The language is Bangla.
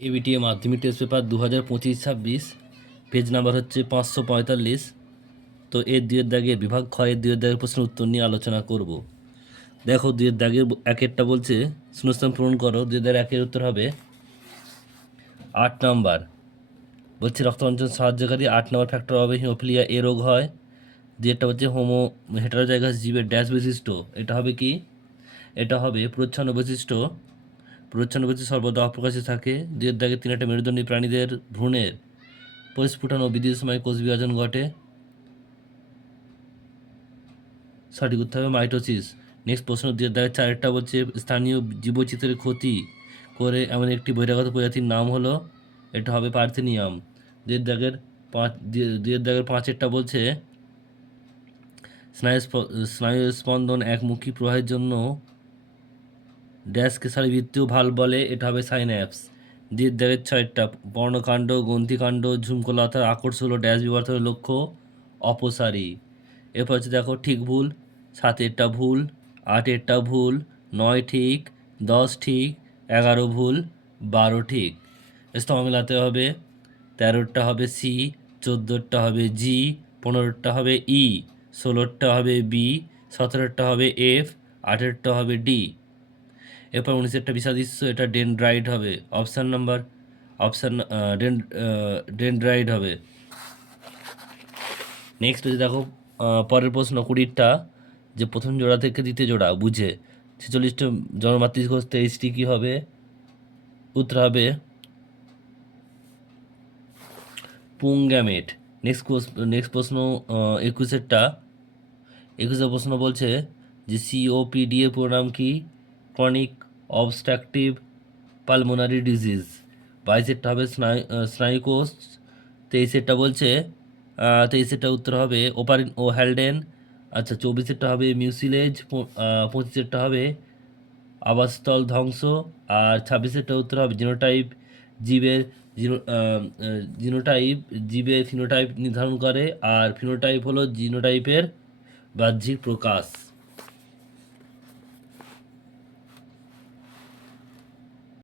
এবিটিএ মাধ্যমিক টেস্ট পেপার 2025-26 পেজ নাম্বার হচ্ছে 545। তো এর দুয়ের দাগের বিভাগ খ এর দুয়ের দাগের প্রশ্নের উত্তর নিয়ে আলোচনা করব। দেখো দুয়ের দাগের একেরটা বলছে শূন্যস্থান পূরণ করো। দুয়ের দাগের একের উত্তর হবে 8 নাম্বার। বলছে রক্তচঞ্চল সাহায্যকারী 8 নম্বর ফ্যাক্টর হবে হিমোফিলিয়া এ রোগ হয়। দুয়েরটা হচ্ছে হোমো হেটারোজাইগাস জীবের ড্যাশ বৈশিষ্ট্য। এটা হবে কি? এটা হবে প্রচ্ছন্ন বৈশিষ্ট্য সর্বদা অপ্রকাশিত থাকে। দুয়ের দাগে 3টা মেরুদণ্ডী প্রাণীদের ভ্রূণের পরিস্ফুটন ও বৃদ্ধির সময় কোষ বিভাজন ঘটে। সঠিক উত্তর হবে মাইটোসিস। নেক্সট প্রশ্ন, দুয়ের দাগে 4টা বলছে স্থানীয় জীববৈচিত্র্যের ক্ষতি করে এমন একটি বহিরাগত প্রজাতির নাম হলো, এটা হবে পার্থেনিয়াম। দুয়ের দাগের 5টা বলছে স্নায়ু স্পন্দন একমুখী প্রবাহের জন্য ড্যাশকে শারীরবৃত্তীয় ভাল্ব বলে, এটা হবে সাইন্যাপস। দুয়ের দাগের 6টা পর্ণকাণ্ড গ্রন্থিকাণ্ড ঝুমকোলতার আকর্ষণ হলো ড্যাশ বিবর্তনের লক্ষ্য অপসারী। এরপর হচ্ছে দেখো ঠিক ভুল। 7এরটা ভুল, 8এরটা ভুল, 9 ঠিক, 10 ঠিক, 11 ভুল, 12 ঠিক। স্তম্ভ মেলাতে হবে। 13টা হবে সি, 14টা হবে জি, 15টা হবে ই, 16টা হবে বি, 17টা হবে এফ, 18টা হবে ডি। এরপর 19এরটা বিষাদৃশ্য, এটা ডেনড্রাইট হবে। অপশান ডেনড্রাইট হবে। নেক্সট হচ্ছে দেখো পরের প্রশ্ন 20টা, যে প্রথম জোড়া থেকে দ্বিতীয় জোড়া বুঝে 46টা জন্মমাতৃক কোষ 23টি কী হবে? উত্তর হবে পুংগ্যামেট। নেক্সট প্রশ্ন 21এর প্রশ্ন বলছে যে সিওপিডি এর পুরো নাম কি? Chronic obstructive pulmonary disease. 22এরটা হবে স্নায়ুকোষ। 23এরটা বলছে 23এরটা উত্তর হবে ওপারিন ও হ্যালডেন। আচ্ছা 24এরটা হবে মিউসিলেজ। 25এরটা হবে আবাসস্থল ধ্বংস। আর 26এরটা উত্তর হবে জিনোটাইপ। জীবের জিনোটাইপ জীবের ফিনোটাইপ নির্ধারণ করে, আর ফিনোটাইপ হলো জিনোটাইপের বাহ্যিক প্রকাশ।